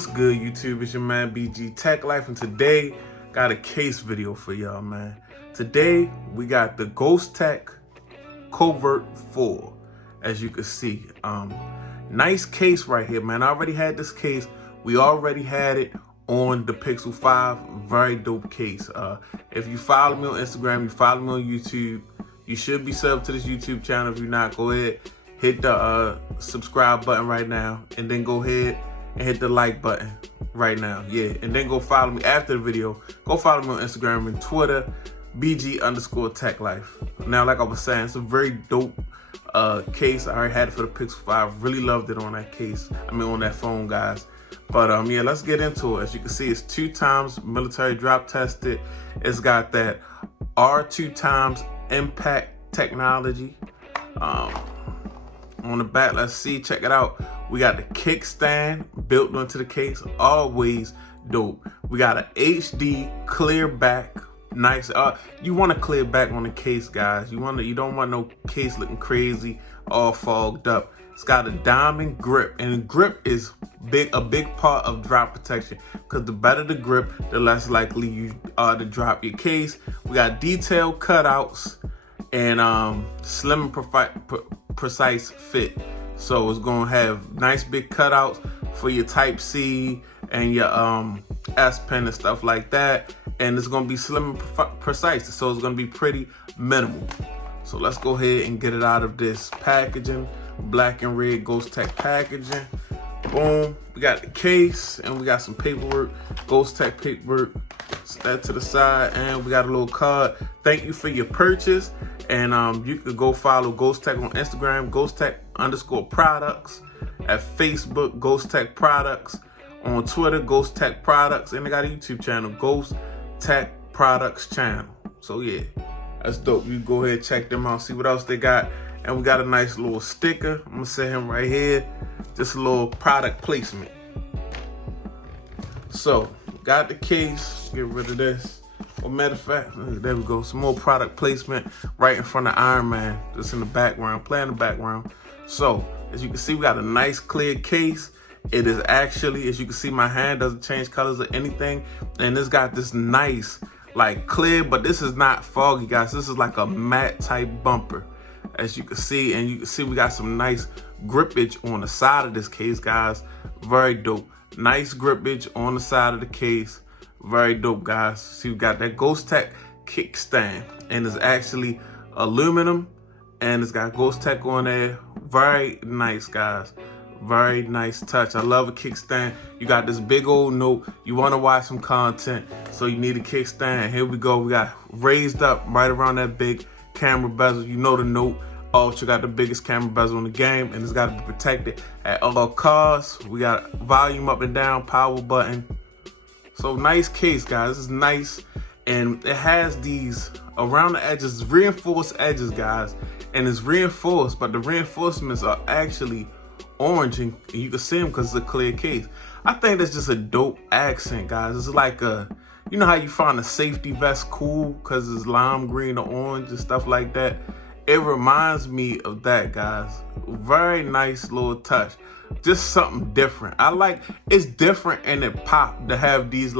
What's good, YouTube? It's your man BG Tech Life, and today got a case video for y'all, man. Today we got the Ghostek Covert 4, as you can see. Nice case right here, man. I already had this case. We already had it on the Pixel 5. Very dope case. If you follow me on Instagram, you follow me on YouTube, you should be subbed to this YouTube channel. If you're not, go ahead, hit the subscribe button right now, and then go ahead and hit the like button right now. Yeah, and then go follow me after the video. Go follow me on Instagram and Twitter, BG_Tech Life. Now, like I was saying, it's a very dope case. I already had it for the Pixel 5. Really loved it on that case. On that phone, guys. But yeah, let's get into it. As you can see, it's 2 times military drop tested. It's got that R2 times impact technology. On the back, let's see, check it out. We got the kickstand built onto the case, always dope. We got an HD clear back, nice. You want a clear back on the case, guys. You don't want no case looking crazy, all fogged up. It's got a diamond grip, and grip is a big part of drop protection, because the better the grip, the less likely you are to drop your case. We got detailed cutouts and slim and precise fit. So it's gonna have nice big cutouts for your Type-C and your S Pen and stuff like that. And it's gonna be slim and precise, so it's gonna be pretty minimal. So let's go ahead and get it out of this packaging. Black and red Ghostek packaging. Boom, we got the case and we got some paperwork, Ghostek paperwork. Set that to the side, and we got a little card. Thank you for your purchase. And you could go follow Ghostek on Instagram, Ghostek_products, at Facebook, Ghostek Products, on Twitter, Ghostek Products, and they got a YouTube channel, Ghostek Products channel. So yeah, that's dope. You go ahead, check them out, see what else they got. And we got a nice little sticker. I'm gonna set him right here. Just a little product placement. So, got the case, get rid of this. Well, matter of fact, there we go. Some more product placement right in front of Iron Man, just in the background, playing the background. So, as you can see, we got a nice clear case. It is actually, as you can see, my hand doesn't change colors or anything. And it's got this nice, like clear, but this is not foggy, guys. This is like a matte type bumper, as you can see. And you can see we got some nice grippage on the side of this case, guys. Very dope. Nice grippage on the side of the case. Very dope, guys. See, we got that Ghostek kickstand, and it's actually aluminum, and it's got Ghostek on there. Very nice, guys. Very nice touch. I love a kickstand. You got this big old note. You want to watch some content, so you need a kickstand. Here we go. We got raised up right around that big camera bezel. You know the note. You got the biggest camera bezel in the game, and it's got to be protected at all costs. We got volume up and down, power button. So nice case, guys. This is nice, and it has these around the edges, reinforced edges, guys. And it's reinforced, but the reinforcements are actually orange, and you can see them because it's a clear case. I think that's just a dope accent, guys. It's like you know how you find a safety vest cool because it's lime green or orange and stuff like that? It reminds me of that, guys. Very nice little touch. Just something different. I like, it's different, and it pop to have these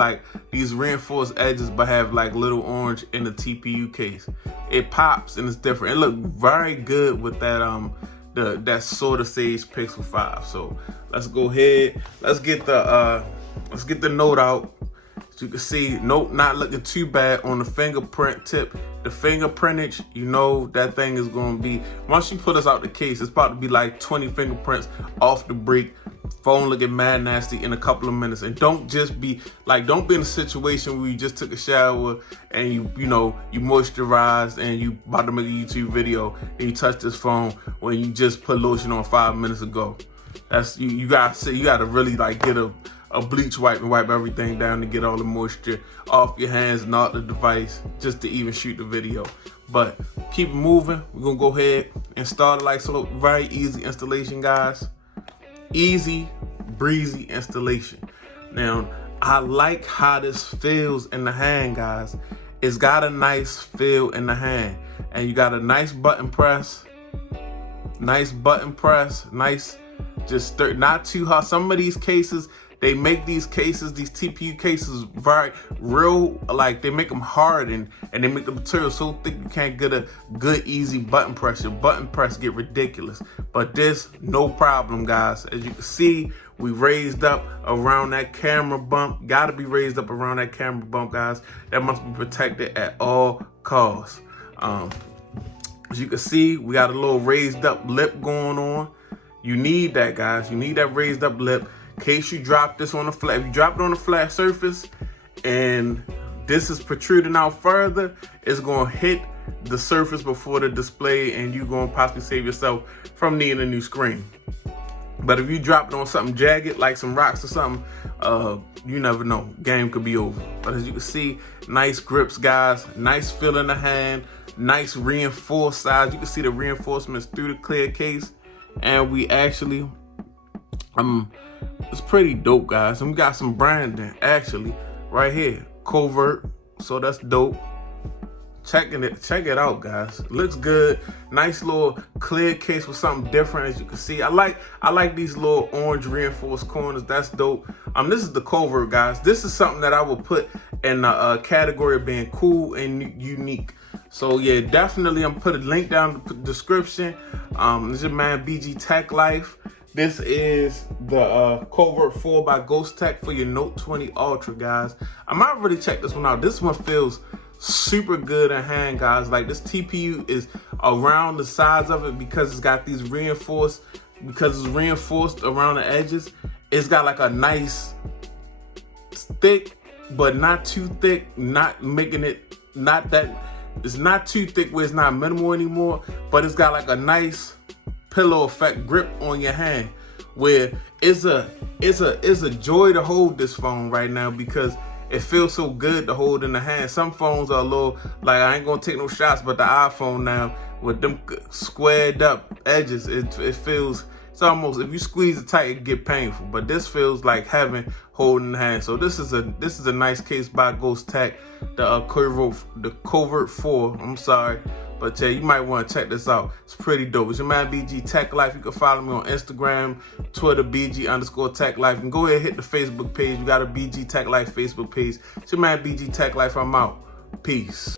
reinforced edges, but have like little orange in the TPU case. It pops and it's different. It looked very good with that that sort of Sage Pixel 5. So let's go ahead. Let's get the note out. As you can see, note not looking too bad on the fingerprint tip. The fingerprintage, you know that thing is going to be, once you pull this out the case, it's about to be like 20 fingerprints off the break. Phone looking mad nasty in a couple of minutes. And don't just be like, don't be in a situation where you just took a shower and you moisturized and you about to make a YouTube video and you touch this phone when you just put lotion on 5 minutes ago. That's you gotta really like get a bleach wipe and wipe everything down to get all the moisture off your hands and off the device just to even shoot the video. But keep it moving. We're gonna go ahead and start it like so. Very easy installation, guys. Easy, breezy installation. Now, I like how this feels in the hand, guys. It's got a nice feel in the hand, and you got a nice button press. Nice button press. Nice, just not too hot. Some of these cases, they make these cases, these TPU cases, very real, like they make them hard and they make the material so thick you can't get a good, easy button press. Your button press get ridiculous. But this, no problem, guys. As you can see, we raised up around that camera bump. Gotta be raised up around that camera bump, guys. That must be protected at all costs. As you can see, we got a little raised up lip going on. You need that, guys. You need that raised up lip in case you drop this on a flat. If you drop it on a flat surface and this is protruding out further, it's gonna hit the surface before the display and you're gonna possibly save yourself from needing a new screen. But if you drop it on something jagged, like some rocks or something, you never know. Game could be over. But as you can see, nice grips, guys. Nice feel in the hand. Nice reinforced sides. You can see the reinforcements through the clear case. And we actually, it's pretty dope, guys. And we got some branding, actually, right here. Covert. So that's dope. Check it out, guys. Looks good. Nice little clear case with something different, as you can see. I like these little orange reinforced corners. That's dope. This is the Covert, guys. This is something that I will put in the category of being cool and unique. So yeah, definitely I'm put a link down in the description. This is your man BG Tech Life. This is the Covert 4 by Ghostek for your Note 20 Ultra, guys. I might really check this one out. This one feels super good in hand, guys. Like, this TPU is around the sides of it because it's got these reinforced, around the edges. It's got like a nice thick, but not too thick, not making it it's not too thick where it's not minimal anymore, but it's got like a nice pillow effect grip on your hand, where it's a joy to hold this phone right now because it feels so good to hold in the hand. Some phones are a little, like, I ain't gonna take no shots, but the iPhone now, with them squared up edges, it feels, it's almost, if you squeeze it tight, it get painful. But this feels like having holding the hand. So this is a nice case by Ghostek, the Covert 4. I'm sorry. But yeah, you might want to check this out. It's pretty dope. It's your man BG Tech Life. You can follow me on Instagram, Twitter, BG_Tech Life. And go ahead and hit the Facebook page. We got a BG Tech Life Facebook page. It's your man BG Tech Life. I'm out. Peace.